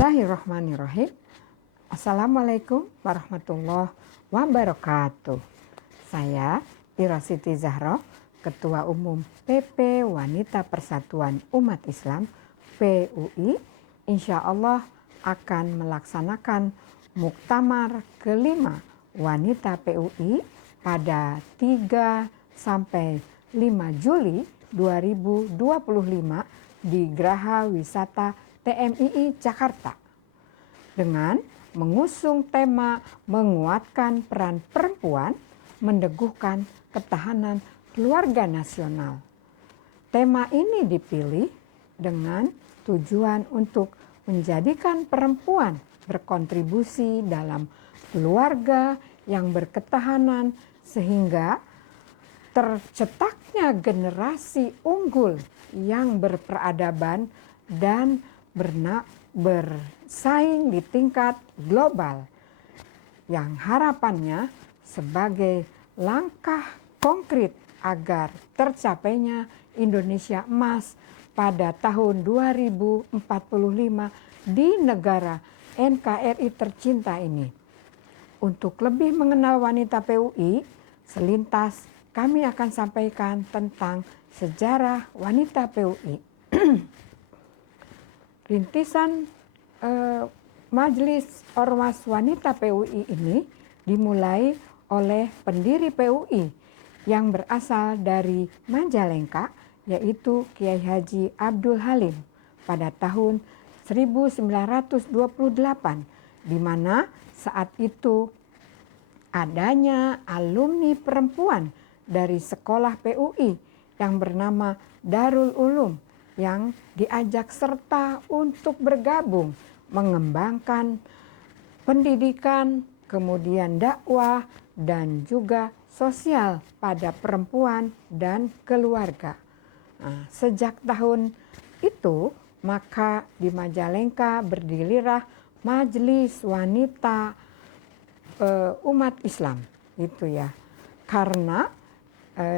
Bismillahirrahmanirrahim. Assalamualaikum warahmatullahi wabarakatuh. Saya Ira Siti Zahra, Ketua Umum PP Wanita Persatuan Umat Islam PUI, insya Allah akan melaksanakan muktamar kelima wanita PUI pada 3 sampai 5 Juli 2025 di Geraha Wisata TMII Jakarta dengan mengusung tema menguatkan peran perempuan, meneguhkan ketahanan keluarga nasional. Tema ini dipilih dengan tujuan untuk menjadikan perempuan berkontribusi dalam keluarga yang berketahanan sehingga tercetaknya generasi unggul yang berperadaban dan bersaing di tingkat global, yang harapannya sebagai langkah konkret agar tercapainya Indonesia Emas pada tahun 2045 di negara NKRI tercinta ini. Untuk lebih mengenal wanita PUI, selintas kami akan sampaikan tentang sejarah wanita PUI. Rintisan Majelis Ormas Wanita PUI ini dimulai oleh pendiri PUI yang berasal dari Majalengka, yaitu Kiai Haji Abdul Halim pada tahun 1928, di mana saat itu adanya alumni perempuan dari sekolah PUI yang bernama Darul Ulum yang diajak serta untuk bergabung mengembangkan pendidikan, kemudian dakwah, dan juga sosial pada perempuan dan keluarga. Nah, sejak tahun itu, maka di Majalengka berdirilah Majelis Wanita Umat Islam, itu ya. Karena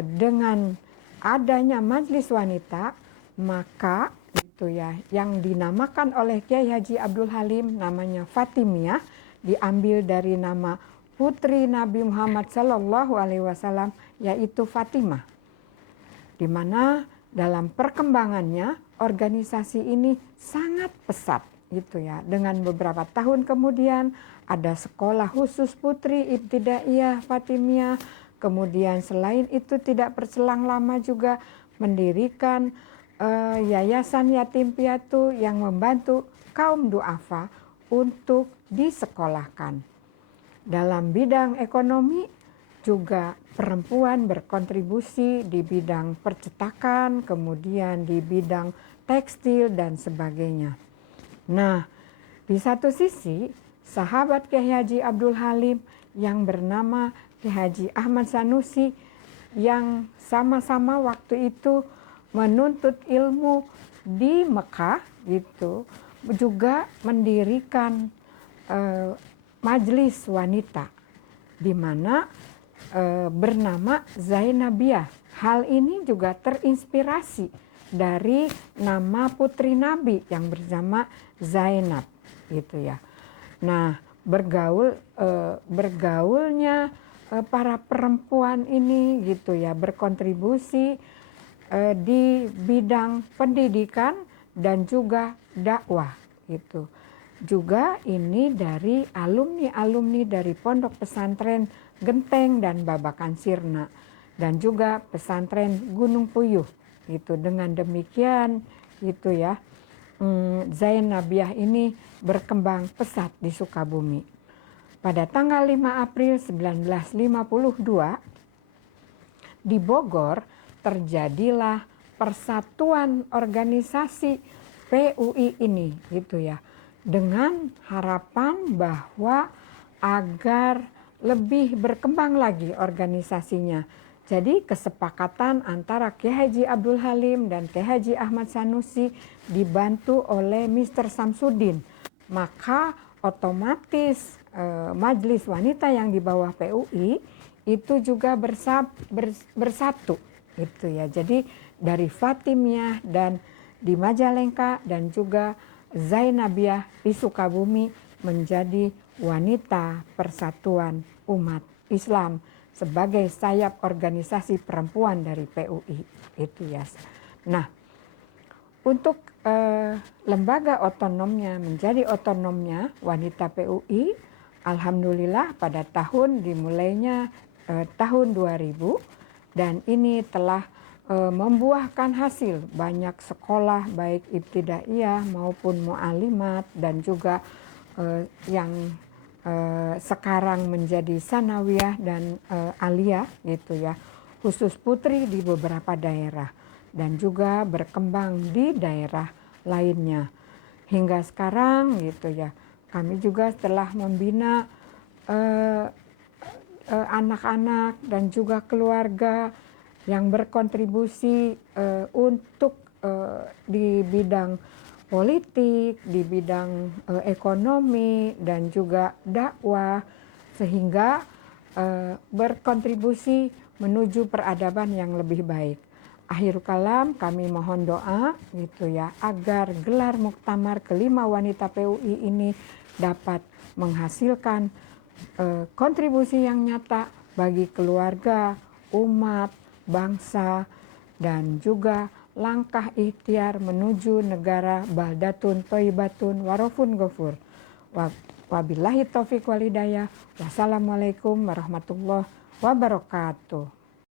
dengan adanya Majelis Wanita, maka itu ya yang dinamakan oleh Kiai Haji Abdul Halim namanya Fatimiyah, diambil dari nama putri Nabi Muhammad Sallallahu Alaihi Wasallam, yaitu Fatimah, di mana dalam perkembangannya organisasi ini sangat pesat gitu ya. Dengan beberapa tahun kemudian ada sekolah khusus putri Ibtidaiyah Fatimiyah, kemudian selain itu tidak berselang lama juga mendirikan Yayasan Yatim Piatu yang membantu kaum duafa untuk disekolahkan. Dalam bidang ekonomi juga perempuan berkontribusi di bidang percetakan, kemudian di bidang tekstil dan sebagainya. Nah, di satu sisi sahabat Kiai Haji Abdul Halim yang bernama Kiai Haji Ahmad Sanusi yang sama-sama waktu itu menuntut ilmu di Mekah gitu, juga mendirikan majelis wanita di mana bernama Zainabiyah. Hal ini juga terinspirasi dari nama putri Nabi yang bernama Zainab gitu ya. Nah, bergaulnya para perempuan ini gitu ya, berkontribusi di bidang pendidikan dan juga dakwah gitu. Juga ini dari alumni-alumni dari Pondok Pesantren Genteng dan Babakan Sirna dan juga pesantren Gunung Puyuh gitu. Dengan demikian gitu ya, Zainabiyah ini berkembang pesat di Sukabumi. Pada tanggal 5 April 1952 di Bogor terjadilah persatuan organisasi PUI ini gitu ya, dengan harapan bahwa agar lebih berkembang lagi organisasinya. Jadi kesepakatan antara Kiai Haji Abdul Halim dan Kiai Haji Ahmad Sanusi dibantu oleh Mr. Samsudin, maka otomatis majelis wanita yang di bawah PUI itu juga bersatu gitu ya. Jadi dari Fatimiyah dan di Majalengka dan juga Zainabiah di Sukabumi menjadi wanita persatuan umat Islam sebagai sayap organisasi perempuan dari PUI. Itu ya. Nah, untuk lembaga otonomnya menjadi otonomnya wanita PUI, alhamdulillah pada tahun dimulainya tahun 2000 dan ini telah membuahkan hasil. Banyak sekolah baik ibtidaiyah maupun mu'alimat dan juga yang sekarang menjadi sanawiyah dan aliyah gitu ya, khusus putri di beberapa daerah dan juga berkembang di daerah lainnya. Hingga sekarang gitu ya, kami juga telah membina anak-anak dan juga keluarga yang berkontribusi untuk di bidang politik, di bidang ekonomi dan juga dakwah, sehingga berkontribusi menuju peradaban yang lebih baik. Akhir kalam kami mohon doa gitu ya, agar gelar muktamar kelima wanita PUI ini dapat menghasilkan kontribusi yang nyata bagi keluarga, umat, bangsa, dan juga langkah ikhtiar menuju negara baldatun thayyibatun warofun ghafur. Wabillahi taufiq walhidayah. Wassalamualaikum warahmatullahi wabarakatuh.